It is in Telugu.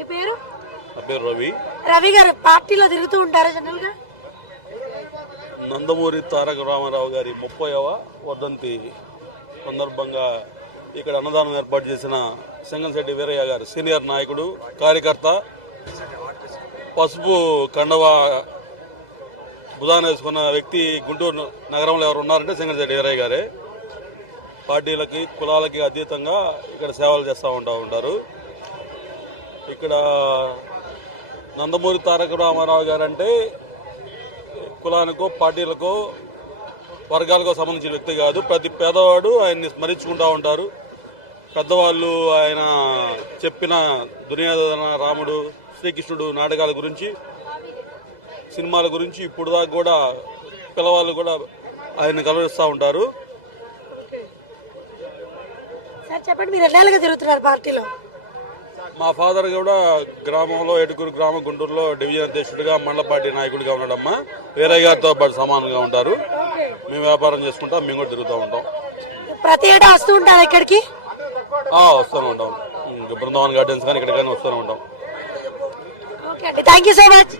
మీ పేరు? నా పేరు రవి. రవి గారు పార్టీలో తిరుగుతూ ఉంటారా జనరల్ గా? నందమూరి తారక రామారావు గారి 30వ వర్ధంతి సందర్భంగా ఇక్కడ అన్నదానం ఏర్పాటు చేసిన సింగంశెట్టి వీరయ్య గారు సీనియర్ నాయకుడు, కార్యకర్త, పసుపు కండవ భుజాన వేసుకున్న వ్యక్తి గుంటూరు నగరంలో ఎవరు ఉన్నారంటే సింగంశెట్టి వీరయ్య గారే. పార్టీలకి కులాలకి అతీతంగా ఇక్కడ సేవలు చేస్తూ ఉంటారు. ఇక్కడ నందమూరి తారక రామారావు గారు అంటే కులానికో పార్టీలకో వర్గాలకో సంబంధించిన వ్యక్తి కాదు. ప్రతి పేదవాడు ఆయన్ని స్మరించుకుంటూ ఉంటారు. పెద్దవాళ్ళు ఆయన చెప్పిన దుర్యోధన, రాముడు, శ్రీకృష్ణుడు నాటకాల గురించి, సినిమాల గురించి ఇప్పుడు దాకా కూడా పిల్లవాళ్ళు కూడా ఆయన్ని కలవరిస్తూ ఉంటారు. సార్ చెప్పండి, మీరు ఎన్నేళ్ళుగా తిరుగుతున్నారు పార్టీలో? మా ఫాదర్ కూడా గ్రామంలో ఎటుకూరు గ్రామం గుంటూరులో డివిజన్ అధ్యక్షుడిగా, మండల పార్టీ నాయకుడిగా ఉన్నాడమ్మా. వీరయ్య గారితో పాటు సమానంగా ఉంటారు. మేము వ్యాపారం చేసుకుంటాం, మేము కూడా తిరుగుతూ ఉంటాం. ప్రతి ఏటా వస్తూ ఉంటారు ఇక్కడికి? వస్తూనే ఉంటాం. బృందావన్ గార్డెన్స్ కానీ ఇక్కడికైనా వస్తూనే ఉంటాం. ఓకే అండి, థ్యాంక్ యూ సో మచ్.